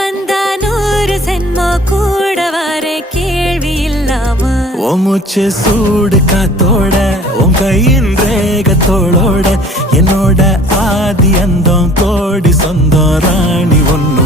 வந்தா 100 சென்மோ கூட வர கேள்வி இல்லாம உன் மூச்சு சூடு காத்தோட உன் கையின் ரேகத்தோளோட என்னோட ஆதி அந்தம் கோடி சொந்தம் ராணி ஒன்னு